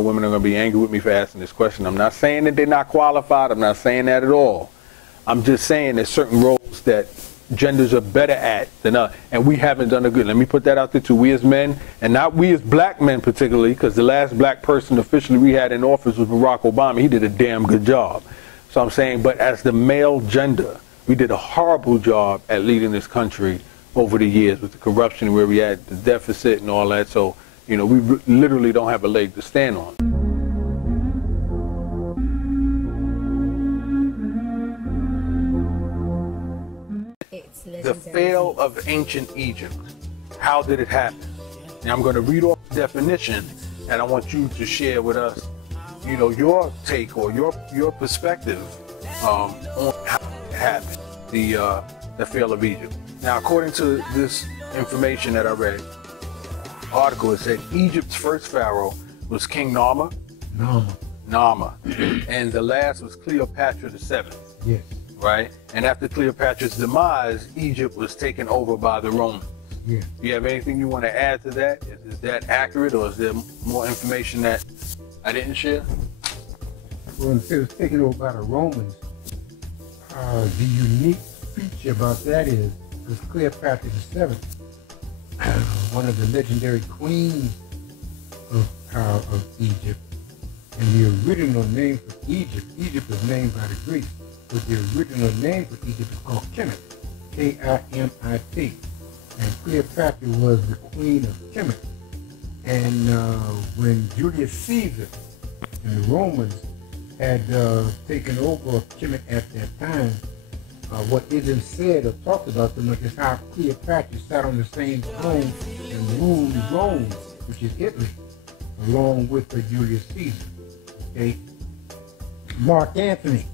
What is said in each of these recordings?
Women are going to be angry with me for asking this question. I'm not saying that they're not qualified. I'm not saying that at all. I'm just saying there's certain roles that genders are better at than others, and we haven't done a good. Let me put that out there too. We as men, and not we as black men particularly, because the last black person officially we had in office was Barack Obama. He did a damn good job. So I'm saying, but as the male gender, we did a horrible job at leading this country over the years with the corruption where we had the deficit and all that. So, you know, we literally don't have a leg to stand on. The fail of ancient Egypt. How did it happen? Now I'm going to read off the definition, and I want you to share with us, you know, your take or your perspective on how it happened, the fail of Egypt. Now, according to this information that I read, article, it said Egypt's first pharaoh was King Nama. And the last was Cleopatra the seventh. Yes. Right? And after Cleopatra's demise, Egypt was taken over by the Romans. Yeah. Do you have anything you want to add to that? Is that accurate, or is there more information that I didn't share? Well, it was taken over by the Romans. The unique feature about that is Cleopatra the seventh, one of the legendary queens of Egypt. And the original name for Egypt was named by the Greeks, but the original name for Egypt is called Kemet, K-I-M-I-T. And Cleopatra was the queen of Kemet. And when Julius Caesar and the Romans had taken over Kemet at that time, what isn't said or talked about so much is how Cleopatra sat on the same throne and ruled Rome, which is Italy, along with Julius Caesar. Okay? Mark Antony,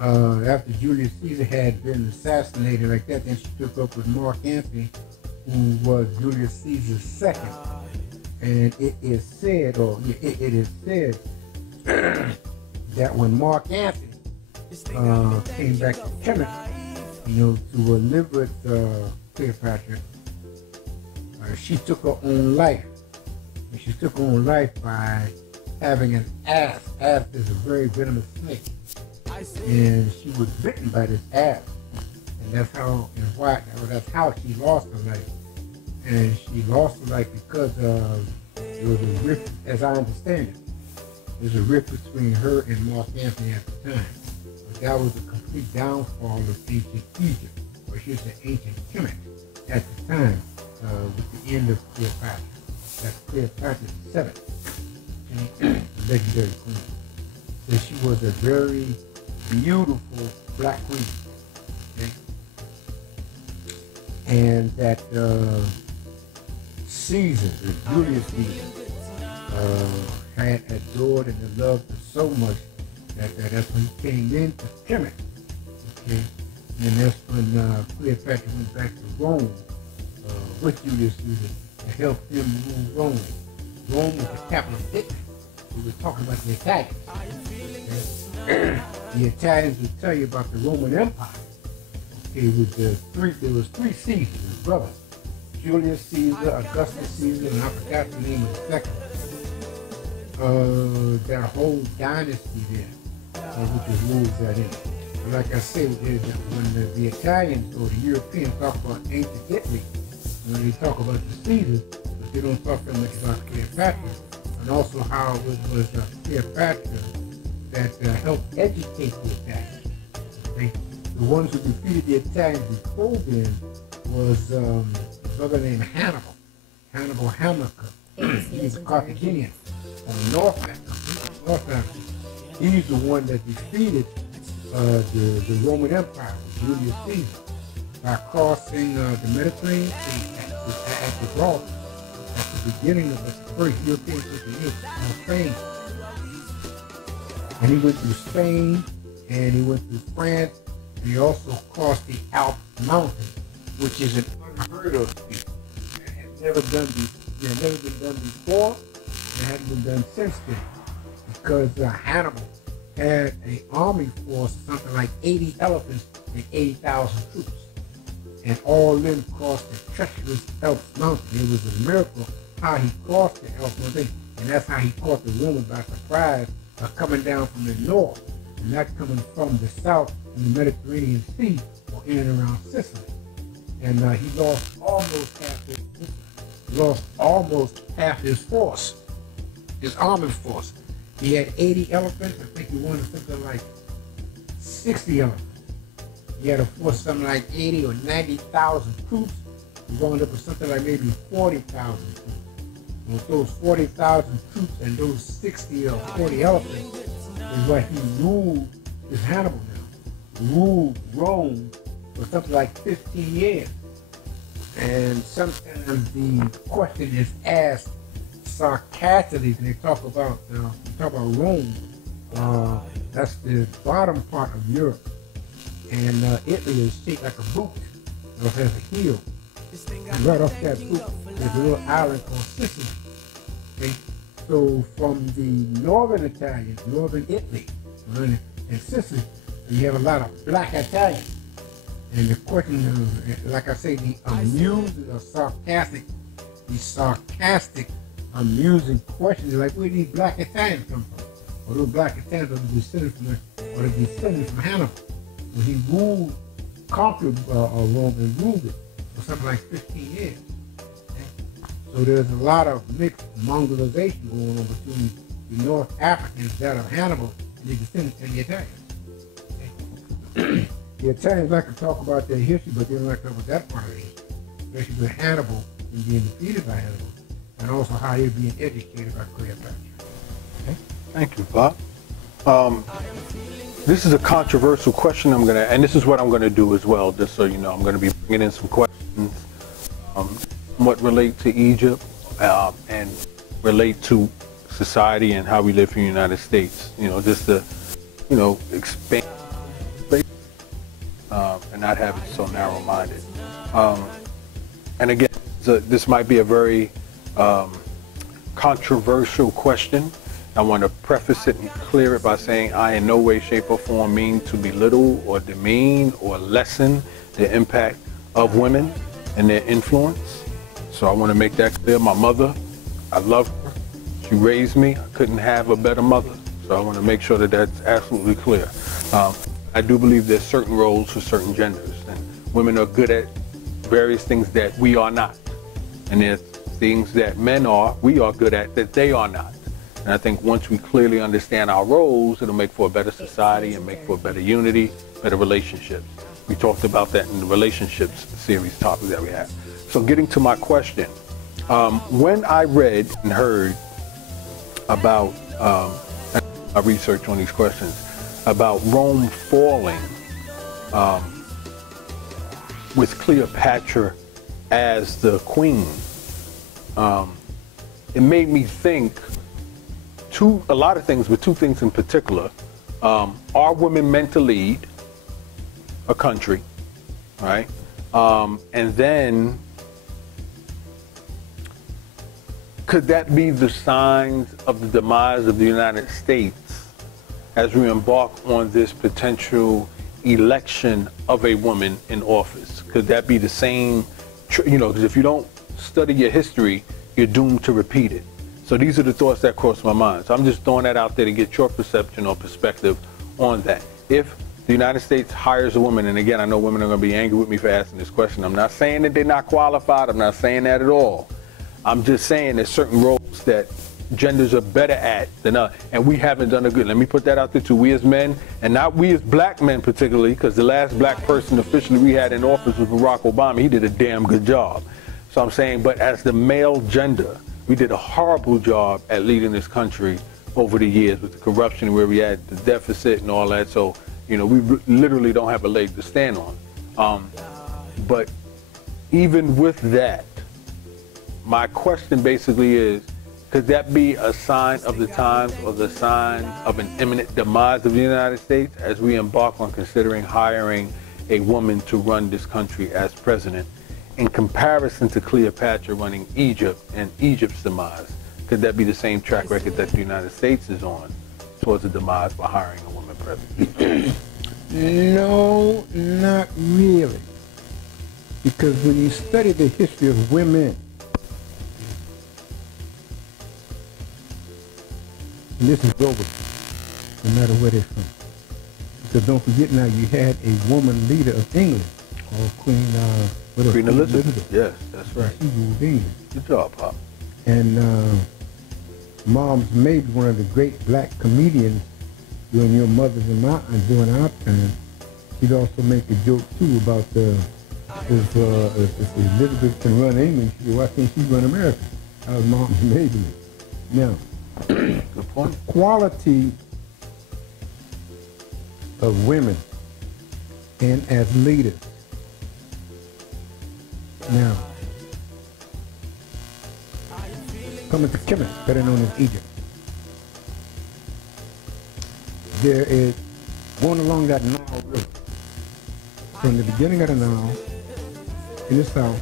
after Julius Caesar had been assassinated like that, then she took up with Mark Antony, who was Julius Caesar's second. And it is said that when Mark Antony came back to Kemet, you know, to live with Cleopatra, she took her own life. And she took her own life by having an asp. Asp is a very venomous snake. And she was bitten by this asp. And that's how, that's how she lost her life. And she lost her life because there was a rift, as I understand it. There's a rift between her and Mark Antony at the time. But that was a complete downfall of ancient Egypt, or should say ancient Kemet, at the time, with the end of Cleopatra. That's Cleopatra the seventh, legendary queen. So she was a very beautiful black queen. Okay? And that Caesar, Julius Caesar, had adored and loved her so much that's when he came into Kemet. Okay? And that's when Cleopatra went back to Rome with Julius Caesar to help him rule Rome. Rome was the capital of Italy. We were talking about the Italians. Okay? The Italians would tell you about the Roman Empire. Okay, there was three Caesars, his brothers. Julius Caesar, Augustus Caesar, and I forgot the name of the second. That whole dynasty there, which is rules that in. But like I said, when the Italians or the Europeans talk about ancient Italy, when they talk about the Caesars, but they don't talk that much about Cleopatra, and also how it was Cleopatra that helped educate the Italians. Okay? The ones who defeated the Italians before then was a brother named Hannibal Hamilcar. He was Carthaginian on North Africa. He's the one that defeated the Roman Empire, Julius Caesar, by crossing the Mediterranean Sea at Gibraltar, at the beginning of the first European country, Spain. And he went through Spain, and he went through France, and he also crossed the Alps mountain, which is an unheard of feat. It had never been done before, and it hadn't been done since then, because Hannibal had an army force, something like 80 elephants and 80,000 troops. And all of them crossed the treacherous Alps mountain. It was a miracle how he crossed the Alps mountain. And that's how he caught the Romans by surprise by coming down from the north and not coming from the south in the Mediterranean Sea or in and around Sicily. And he lost almost half his force, his armed force. He had 80 elephants. I think he wanted something like 60 elephants. He had a force something like 80 or 90,000 troops. He wound up with something like maybe 40,000 troops. And with those 40,000 troops and those 60 or 40 elephants is what he ruled, is Hannibal now, ruled Rome for something like 15 years. And sometimes the question is asked sarcastically when they talk about Rome. That's the bottom part of Europe, and Italy is shaped like a boot. It has a heel. And right off that boot, there's a little island called Sicily. Okay? So from the northern Italians, northern Italy, and Sicily, you have a lot of black Italians. And the question is, like I say, the amused or sarcastic, amusing questions like, where do these black Italians come from? Or those black Italians are descended from Hannibal. When he ruled, conquered Rome and ruled it for something like 15 years. Okay? So there's a lot of mixed Mongolization going on between the North Africans that are Hannibal and the descendants of the Italians. Okay? The Italians like to talk about their history, but they don't like to talk about that part of it, especially with Hannibal and being defeated by Hannibal, and also how they're being educated by Cleopatra. Okay? Thank you, Bob. This is a controversial question and this is what I'm gonna do as well, just so you know. I'm gonna be bringing in some questions what relate to Egypt and relate to society and how we live in the United States. You know, just to, expand and not have it so narrow-minded. And again, this might be a very controversial question. I want to preface it and clear it by saying I in no way, shape, or form mean to belittle or demean or lessen the impact of women and their influence. So I want to make that clear. My mother, I love her. She raised me. I couldn't have a better mother. So I want to make sure that that's absolutely clear. I do believe there's certain roles for certain genders, and women are good at various things that we are not. And there's things that we are good at that they are not. And I think once we clearly understand our roles, it'll make for a better society and make for a better unity, better relationships. We talked about that in the relationships series topic that we had. So getting to my question, when I read and heard about my research on these questions, about Rome falling with Cleopatra as the queen, it made me think a lot of things, but two things in particular. Are women meant to lead a country, right? And then, could that be the signs of the demise of the United States as we embark on this potential election of a woman in office? Could that be the same, because if you don't study your history, you're doomed to repeat it. So these are the thoughts that cross my mind. So I'm just throwing that out there to get your perception or perspective on that. If the United States hires a woman, and again, I know women are going to be angry with me for asking this question. I'm not saying that they're not qualified. I'm not saying that at all. I'm just saying there's certain roles that genders are better at than others, and we haven't done a good. Let me put that out there too. We as men, and not we as black men particularly, because the last black person officially we had in office was Barack Obama. He did a damn good job. So I'm saying, but as the male gender, we did a horrible job at leading this country over the years with the corruption where we had the deficit and all that. So, we literally don't have a leg to stand on. But even with that, my question basically is, could that be a sign of the times or the sign of an imminent demise of the United States as we embark on considering hiring a woman to run this country as president? In comparison to Cleopatra running Egypt and Egypt's demise, could that be the same track record that the United States is on towards the demise by hiring a woman president? No, not really. Because when you study the history of women, And this is global, no matter where they're from. Because don't forget now, you had a woman leader of England called Queen Elizabeth. Yes, that's right. She ruled England. Good job, Pop. And Mom's Maid, one of the great black comedians during your mother's and my during our time, she'd also make a joke too about if Elizabeth can run England, why can't she run America? That was Mom's Maid. Now, good point. The quality of women and as leaders. Now, coming to Kemet, better known as Egypt. There is, going along that Nile River, from the beginning of the Nile, in the south,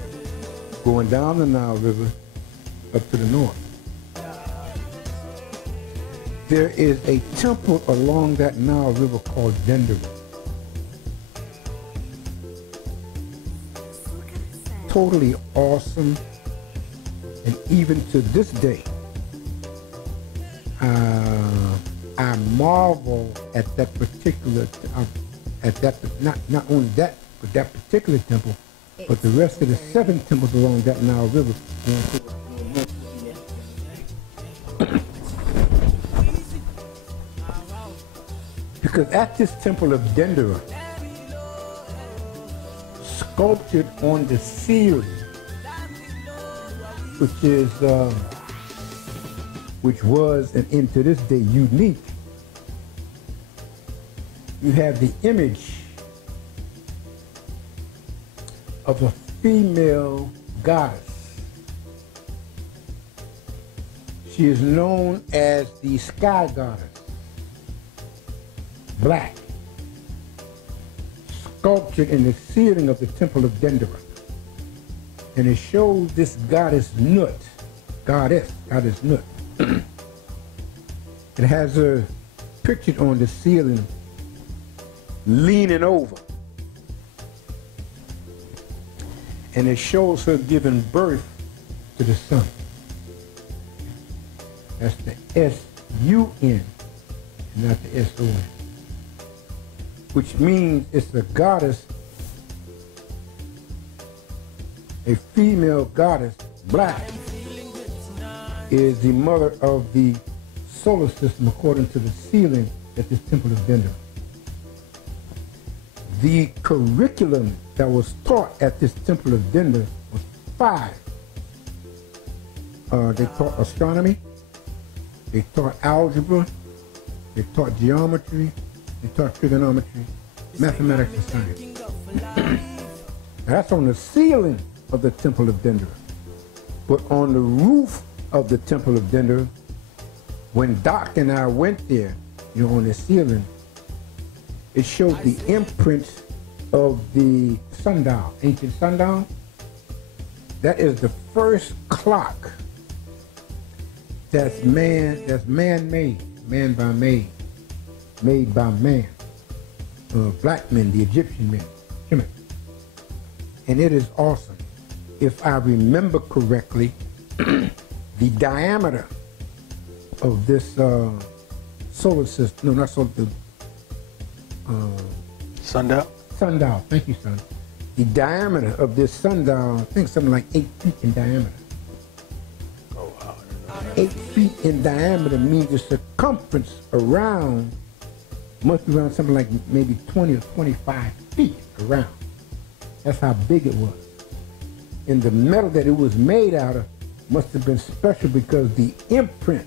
going down the Nile River, up to the north. There is a temple along that Nile River called Dendera. Totally awesome, and even to this day, I marvel at that particular, not only that, but that particular temple, but the rest of the 7 temples along that Nile River. Because at this temple of Dendera, sculptured on the ceiling, which was and to this day unique, you have the image of a female goddess. She is known as the sky goddess, black, sculptured in the ceiling of the temple of Dendera. And it shows this goddess Nut, goddess Nut. It has her pictured on the ceiling, leaning over. And it shows her giving birth to the sun. That's the S-U-N, not the S-O-N. Which means it's a goddess, a female goddess, black, is the mother of the solar system according to the ceiling at this temple of Dendera. The curriculum that was taught at this temple of Dendera was 5. They taught astronomy, they taught algebra, they taught geometry, they taught trigonometry, mathematics, and science. That's on the ceiling of the temple of Dendera. But on the roof of the temple of Dendera, when Doc and I went there, on the ceiling, it showed the imprint of the sundial, ancient sundial. That is the first clock that's man-made, man by man, made by man, black men, the Egyptian men, Kemet. And it is awesome. If I remember correctly, the diameter of this solar system, no, not solar, sundial? Sundial, thank you, son. The diameter of this sundial, I think something like 8 feet in diameter. Oh, wow. 8 feet in diameter means the circumference around must be around something like maybe 20 or 25 feet around. That's how big it was. And the metal that it was made out of must have been special because the imprint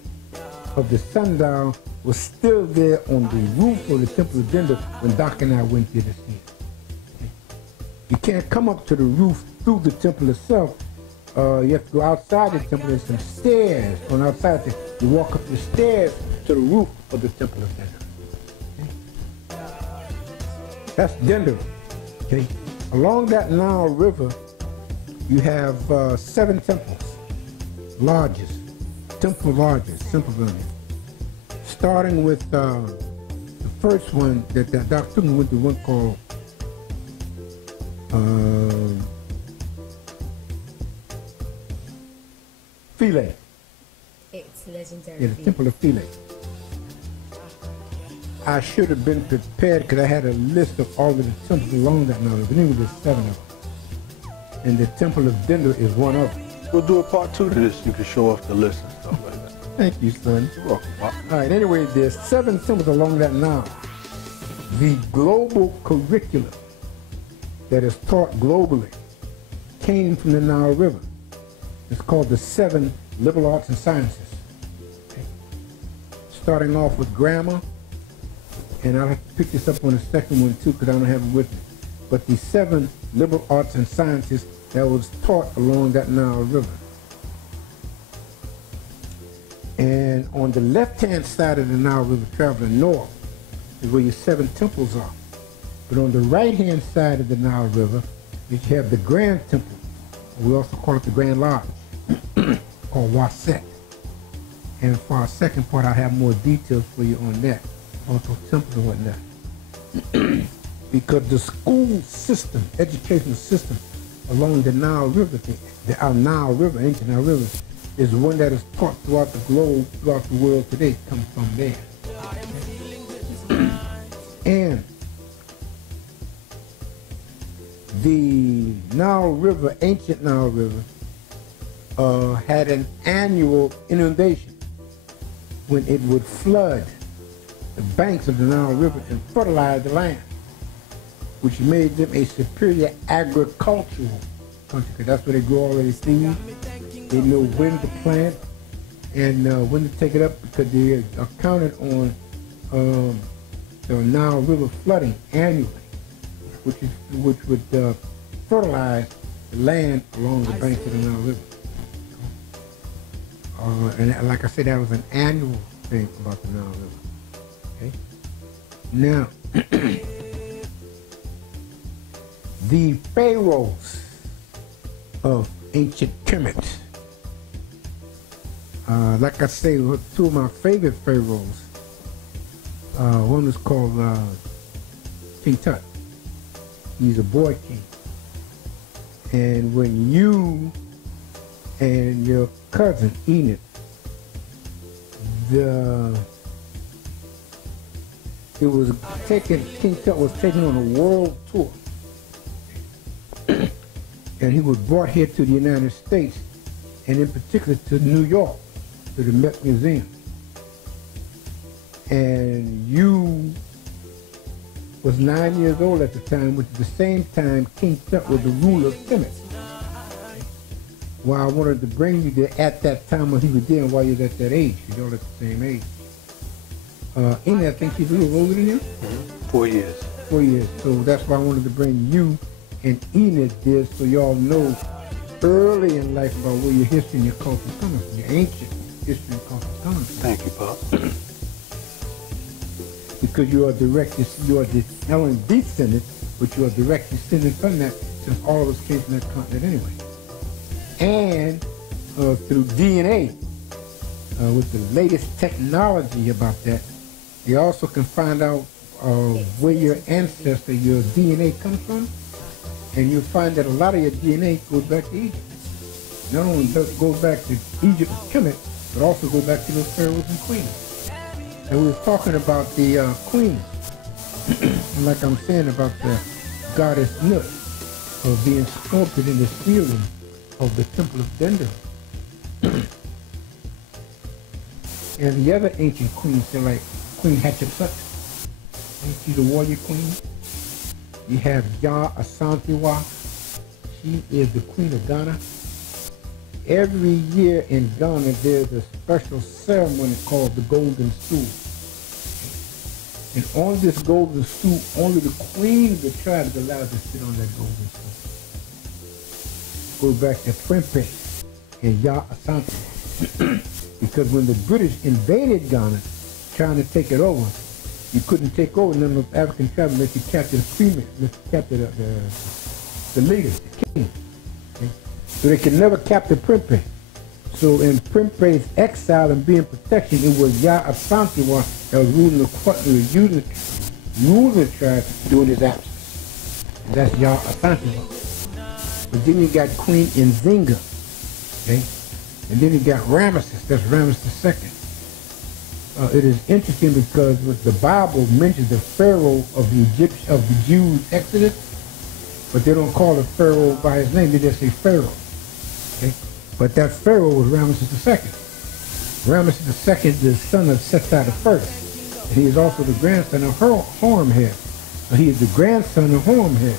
of the sundial was still there on the roof of the temple of Dendera when Doc and I went there to see it. Okay? You can't come up to the roof through the temple itself. You have to go outside the temple. There's some stairs on outside. You walk up the stairs to the roof of the temple of Dendera. Okay? That's Dendera. Okay? Along that Nile River, you have 7 temples, lodges, temple lodges, simple buildings. Starting with the first one that Dr. Tooman went to, one called Philae. It's legendary. Yeah, the temple of Philae. I should have been prepared because I had a list of all of the temples along that Nile River. But anyway, there's 7 of them. And the Temple of Dendra is one of them. We'll do a part 2 to this. You can show off the list and stuff like that. Thank you, son. You're welcome, Pop. All right, anyway, there's 7 temples along that Nile. The global curriculum that is taught globally came from the Nile River. It's called the 7 liberal arts and sciences. Okay. Starting off with grammar, and I'll have to pick this up on the second one too because I don't have it with me. But the 7 liberal arts and sciences that was taught along that Nile River. And on the left-hand side of the Nile River, traveling north, is where your 7 temples are. But on the right-hand side of the Nile River, you have the Grand Temple. We also call it the Grand Lodge, called Waset. And for our second part, I'll have more details for you on that, also temples and whatnot. Because the school system, educational system along the Nile River, Nile River, ancient Nile River, is one that is taught throughout the globe, throughout the world today, comes from there. And the Nile River, ancient Nile River, had an annual inundation when it would flood the banks of the Nile River and fertilize the land, which made them a superior agricultural country, because that's where they grow all these things. They know when to plant and when to take it up, because they are counted on the Nile River flooding annually, which would fertilize the land along the banks of the Nile River. And like I said, that was an annual thing about the Nile River. Okay. Now, the pharaohs of ancient Kemet. Like I say, 2 of my favorite pharaohs. One was called King Tut. He's a boy king. And when you and your cousin Enid, King Tut was taken on a world tour. And he was brought here to the United States, and in particular to New York, to the Met Museum. And you was 9 years old at the time, which is the same time King Tut was the ruler of Kemet. Well, I wanted to bring you there at that time when he was there and while you're at that age. You're all at the same age. Enid, I think she's a little older than you? 4 years. 4 years. So that's why I wanted to bring you and Enid there so y'all know early in life about where your history and your culture is coming from, your ancient history and culture is coming from. Thank you, Pop. Because you are the Ellen descendant, but you are direct descendant from that, since all of us came from that continent anyway. And through DNA, with the latest technology about that, you also can find out where your ancestor, your DNA comes from, and you'll find that a lot of your DNA goes back to Egypt. Not only does it go back to Egypt and Kemet, but also go back to those pharaohs and queens. And we were talking about the queen, and like I'm saying about the goddess Nut, being sculpted in the ceiling of the Temple of Dendra. And the other ancient queens, they're like Queen Hatshepsut. She's a warrior queen. You have Ya Asantewa. She is the queen of Ghana. Every year in Ghana, there's a special ceremony called the Golden Stool. And on this golden stool, only the queen of the tribe is allowed to sit on that golden stool. Go back to Prempeh and Ya Asante. Because when the British invaded Ghana, trying to take it over, you couldn't take over none of the African tribes unless you captured the queen, unless you captured the leader, the king. Okay? So they could never capture Prempeh. So in Prempeh's exile and being protection, it was Ya Asantewa that was ruling the tribe during his absence. And that's Ya Asantewa. But then you got Queen Nzinga, okay? And then you got Ramesses, that's Ramesses II. it is interesting because the Bible mentions the Pharaoh of the Jews Exodus, but they don't call it Pharaoh by his name. They just say Pharaoh. Okay, but that Pharaoh was Ramesses II. Ramesses II is the son of Seti I, and he is also the grandson of Horemheb. So he is the grandson of Horemheb.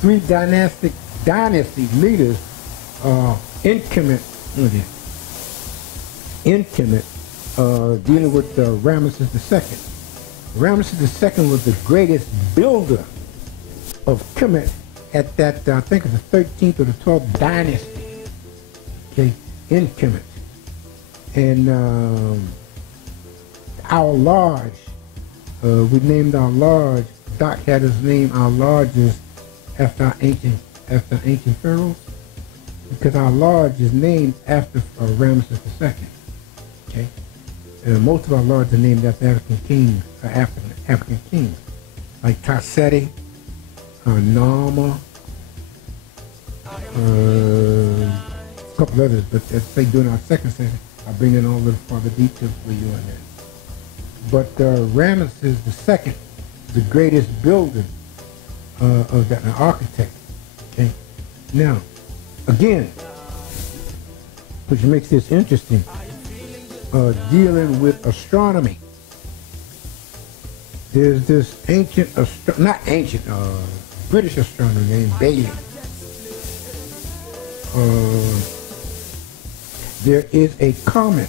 Three dynasty leaders intimate dealing with Ramesses II. Ramesses II was the greatest builder of Kemet at that, I think it's the 13th or the 12th dynasty, okay, in Kemet. And our lodge, we named our lodge, Doc had his name, our lodges, after ancient pharaohs, because our lodge is named after Ramesses II. Okay, most of our lodges are named after African kings, like Tarseti, Nama, a couple others. But as I say, during our second session, I'll bring in all the further details for you on that. But Ramesses II, the greatest builder of that, an architect. Okay, now again, which makes this interesting, dealing with astronomy. There's this British astronomer named Bailey. There is a comet.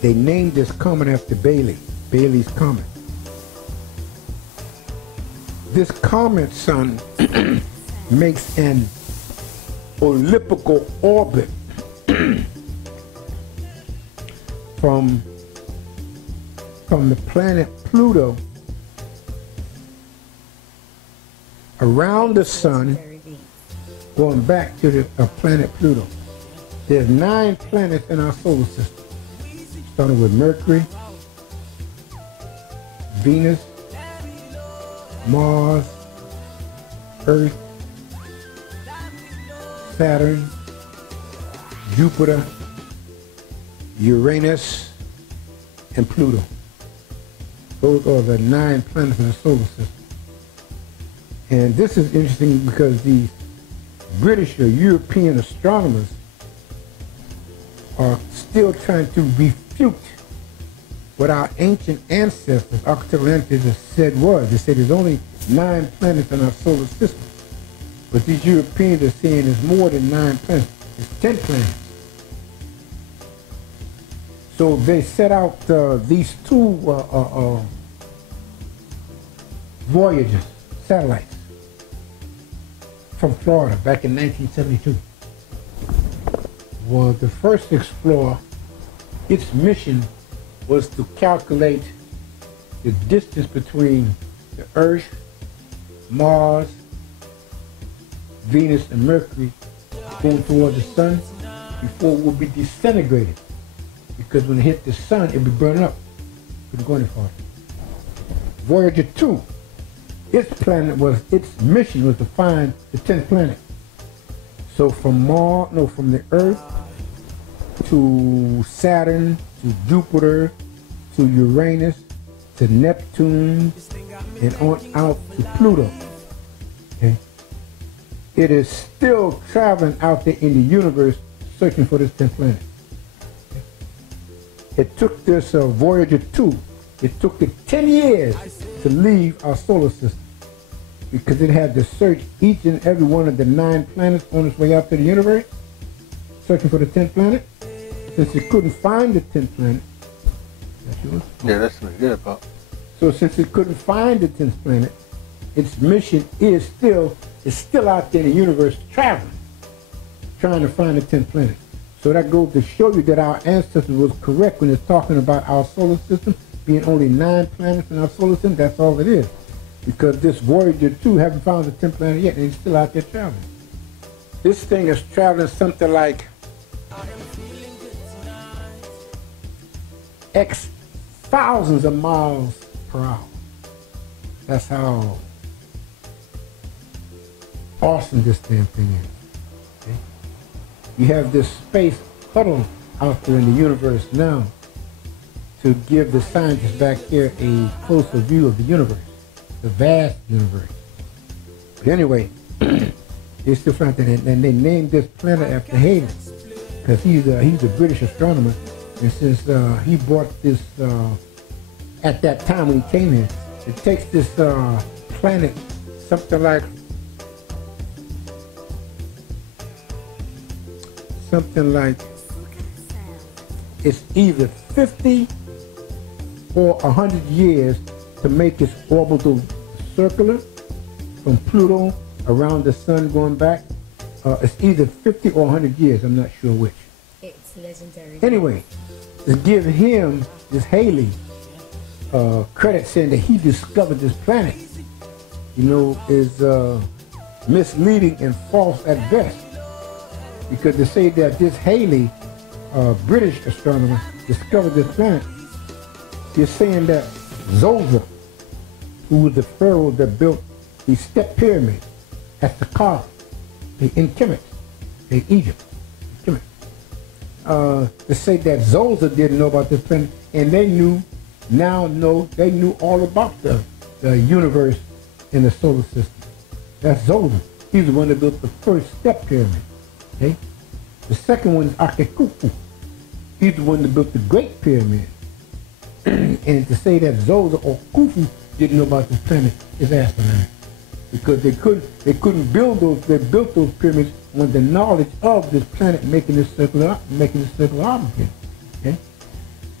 They named this comet after Bailey's comet. This comet, son, makes an elliptical orbit from the planet Pluto around the sun, going back to the planet Pluto. There's 9 planets in our solar system, starting with Mercury, Venus, Mars, Earth, Saturn, Jupiter, Uranus, and Pluto. Those are the 9 planets in the solar system. And this is interesting because these British or European astronomers are still trying to refute what our ancient ancestors, architectural ancestors, said was. They said there's only 9 planets in our solar system. But these Europeans are saying there's more than 9 planets. It's 10 planets. So they set out these 2 Voyagers, satellites, from Florida back in 1972. Well, the first explorer, its mission was to calculate the distance between the Earth, Mars, Venus, and Mercury going towards the sun before it would be disintegrated. Because when it hit the sun, it would be burning up. It couldn't go any farther. Voyager 2, its mission was to find the 10th planet. So from the Earth to Saturn, to Jupiter, to Uranus, to Neptune, and on out to Pluto. Okay? It is still traveling out there in the universe searching for this 10th planet. Okay? It took this Voyager 2, it took it 10 years to leave our solar system because it had to search each and every one of the 9 planets on its way out to the universe, searching for the 10th planet. Since it couldn't find the 10th planet, that's yours? Yeah, that's what good about. So since it couldn't find the 10th planet, its mission is still out there in the universe traveling, trying to find the 10th planet. So that goes to show you that our ancestors was correct when it's talking about our solar system being only 9 planets in our solar system. That's all it is. Because this Voyager 2 haven't found the 10th planet yet, and it's still out there traveling. This thing is traveling something like X thousands of miles per hour. That's how awesome this damn thing is. Okay? You have this space out there in the universe now to give the scientists back here a closer view of the universe, the vast universe. But anyway, they still found that, and they named this planet after Halley, because he's a British astronomer, and since he brought this at that time when he came here, it takes this planet something like it's either 50 or 100 years to make its orbital circular from Pluto around the sun going back. It's either 50 or 100 years, I'm not sure which. It's legendary. Anyway, to give him, this Halley, credit saying that he discovered this planet, is misleading and false at best. Because to say that this Halley, British astronomer, discovered this planet, you're saying that Zoser, who was the pharaoh that built the step pyramid at the Cairo in Kemet, in Egypt, to say that Zoser didn't know about this planet, and they knew all about the universe in the solar system. That's Zoser. He's the one that built the first step pyramid. Okay? The second one is Akhenaten. He's the one that built the Great Pyramid. And to say that Zoser or Khufu didn't know about this planet is asinine, because they couldn't build those. They built those pyramids with the knowledge of this planet making this circular object. Okay,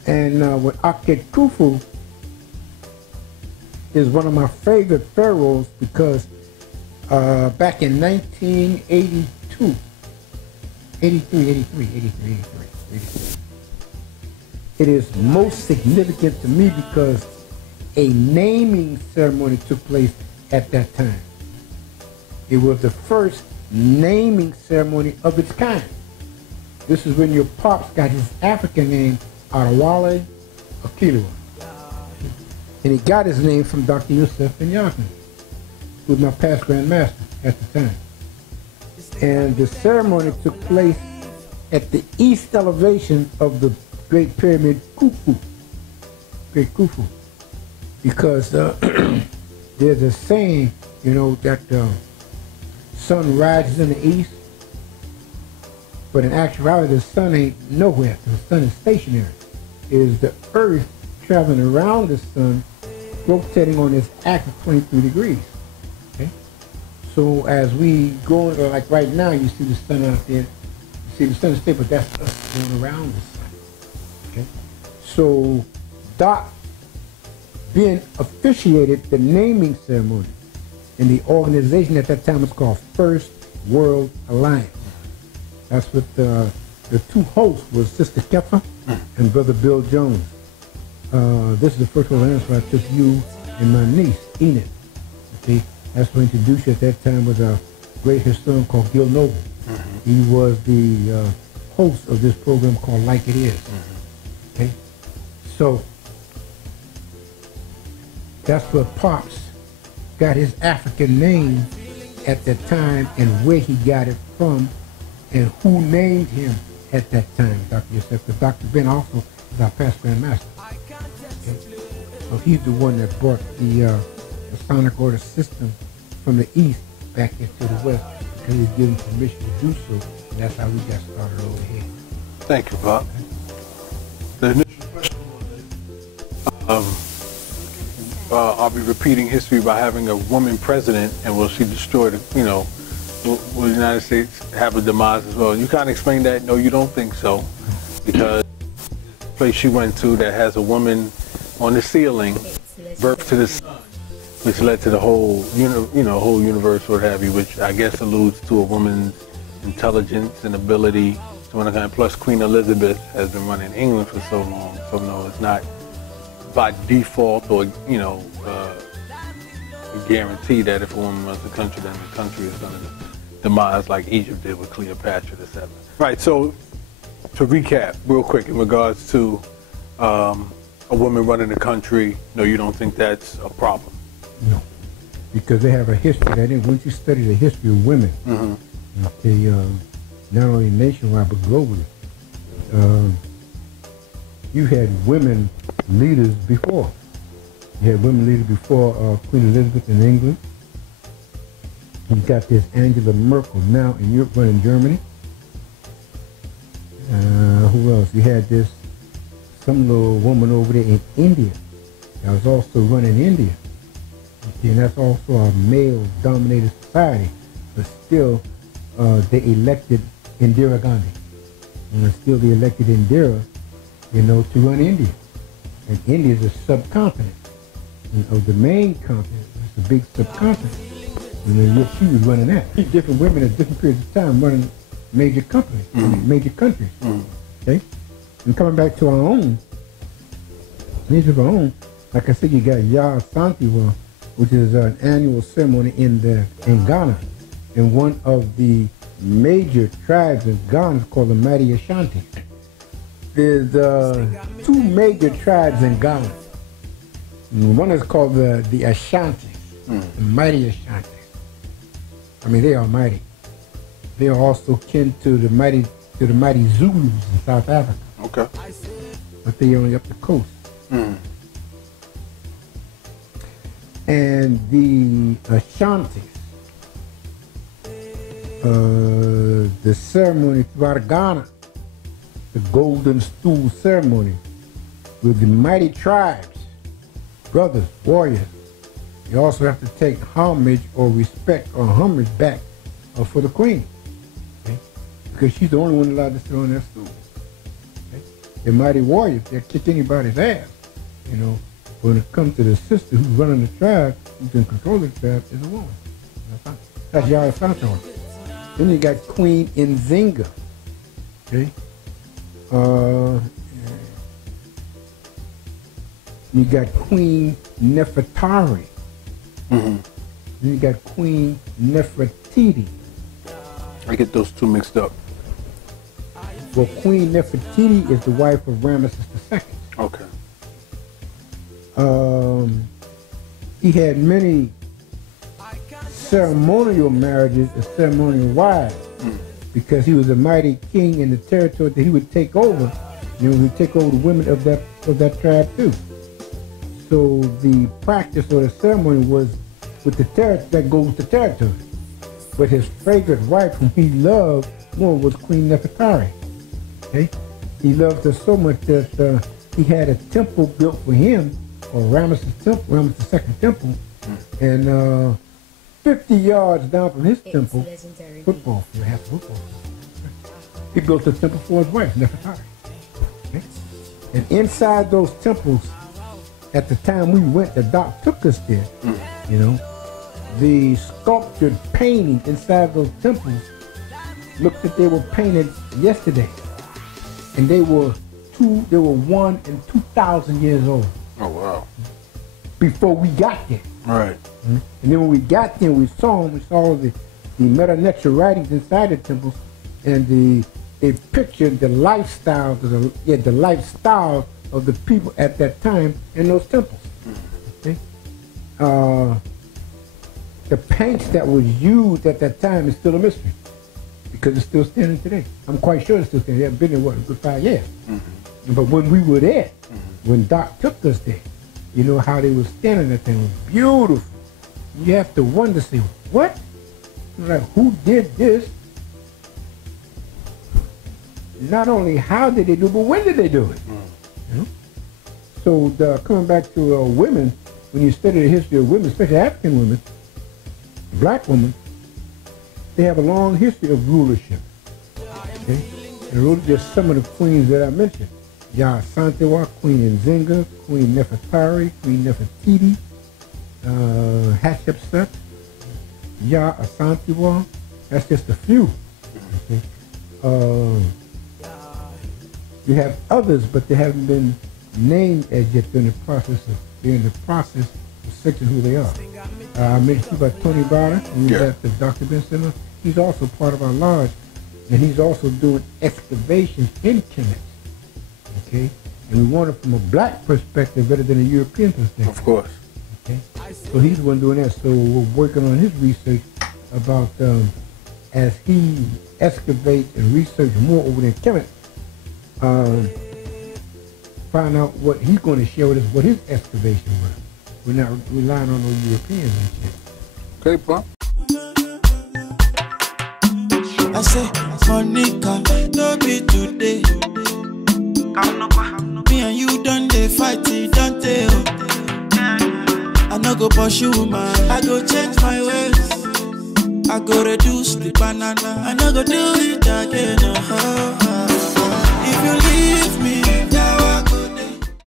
and with Akhenaten is one of my favorite pharaohs, because back in 1982, 83. It is most significant to me because a naming ceremony took place at that time. It was the first naming ceremony of its kind. This is when your pops got his African name, Adewale Akiliwa. And he got his name from Dr. Yusuf Inyakni, who was my past Grand Master at the time. And the ceremony took place at the east elevation of the Great Pyramid Khufu, Great Khufu, because there's a saying, that the sun rises in the east, but in actuality the sun ain't nowhere. The sun is stationary. It is the earth traveling around the sun, rotating on its axis 23 degrees. Okay? So as we go, like right now, you see the sun out there. You see the sun is stable, but that's us going around the sun. Okay? So Doc being officiated the naming ceremony, and the organization at that time was called First World Alliance. That's what the two hosts was Sister Kefa and Brother Bill Jones. This is the First World Alliance where I took you and my niece, Enid. Okay? That's what introduced you at that time was a great historian called Gil Noble. He was the host of this program called Like It Is. Okay? So that's where Pops got his African name at that time, and where he got it from, and who named him at that time, Dr. Yusuf. Because Dr. Ben also is our past Grand Master. Okay? So he's the one that brought the Masonic order system from the east back into the west, because he was given permission to do so, and that's how we got started over here. Thank you, Bob. The initial question was, I'll be repeating history by having a woman president, and will she destroy the, will the United States have a demise as well? You kind of explained that. No, you don't think so, because the place she went to that has a woman on the ceiling, birth to the sun, which led to the whole, whole universe, what have you, which I guess alludes to a woman's intelligence and ability to one kind. Plus, Queen Elizabeth has been running England for so long, so no, it's not by default or guarantee that if a woman runs the country, then the country is going to demise like Egypt did with Cleopatra VII. Right. So to recap real quick in regards to a woman running the country, no, you don't think that's a problem? No, because they have a history. I think once you study the history of women, not only nationwide but globally, you had women leaders before. You had women leaders before Queen Elizabeth in England. You got this Angela Merkel now in Europe running Germany. Who else? You had this some little woman over there in India that was also running India. Okay, and that's also a male-dominated society. But still, they elected Indira Gandhi. And still they elected Indira, you know, to run India. And India is a subcontinent. And of the main continent, it's a big subcontinent. And yet she was running that. Different women at different periods of time running major companies, major countries. Okay? And coming back to our own, like I said, you got Ya Santiwa, which is an annual ceremony in Ghana. And one of the major tribes in Ghana is called the Mighty Ashanti. There's two major tribes in Ghana. One is called the Ashanti, the Mighty Ashanti. I mean, they are mighty. They are also kin to the mighty Zulus in South Africa. Okay. But they only up the coast. And the Ashantis, the ceremony throughout Ghana, the Golden Stool ceremony, with the mighty tribes, brothers, warriors. You also have to take homage or respect or homage back for the queen. Okay? Because she's the only one allowed to sit on that stool. Okay? The mighty warriors, they'll kick anybody's ass. You know, when it comes to the sister who's running the tribe, who's in control of the tribe, is a woman. That's Yara Santor. Then you got Queen Nzinga. Okay? You got Queen Nefertari. Then you got Queen Nefertiti. I get those two mixed up. Well, Queen Nefertiti is the wife of Ramesses II. Okay. He had many ceremonial marriages and ceremonial wives because he was a mighty king in the territory that he would take over. You know, he would take over the women of that tribe too. So the practice or the ceremony was with the territory that goes with the territory. But his favorite wife, whom he loved more, was Queen Nefertari. Okay, he loved her so much that he had a temple built for him, or Ramesses II temple, and 50 yards down from his temple, football field. He built a temple for his wife, Nefertari. Okay? And inside those temples, at the time we went, the doc took us there, you know, the sculptured painting inside those temples looked like they were painted yesterday. And they were 1 and 2,000 years old. Oh, wow. Before we got there. Right. And then when we got there, we saw the Meta-Netra writings inside the temples, and they pictured the lifestyle of the people at that time in those temples. Okay? The paints that was used at that time is still a mystery because it's still standing today. I'm quite sure it's still standing. It hasn't been there, a good 5 years. But when we were there, when Doc took us there, you know how they were standing, that thing was beautiful. You have to wonder, say, what? Like, who did this? Not only how did they do it, but when did they do it? You know? So coming back to women, when you study the history of women, especially African women, black women, they have a long history of rulership. Okay? And just some of the queens that I mentioned. Ya Santewa, Queen Nzinga, Queen Nefertari, Queen Nefertiti, Hatshepsut, Ya Asantewa. That's just a few. Okay? You have others, but they haven't been named as yet. They're in the process of searching who they are. I mentioned about Tony Barter, who's at the Dr. Ben Simmons. He's also part of our lodge, and he's also doing excavations in Kemet. Okay, and we want it from a black perspective rather than a European perspective. Of course. Okay, so he's the one doing that. So we're working on his research about as he excavates and researches more over there in Kemet, find out what he's going to share with us, what his excavation was. We're not relying on those Europeans and shit. Okay, bro. I say, Monica, don't be today. Me and you done the fight, don't tell. I no go pursue man, I go change my ways. I go reduce the banana, I no go do it again. If you leave me,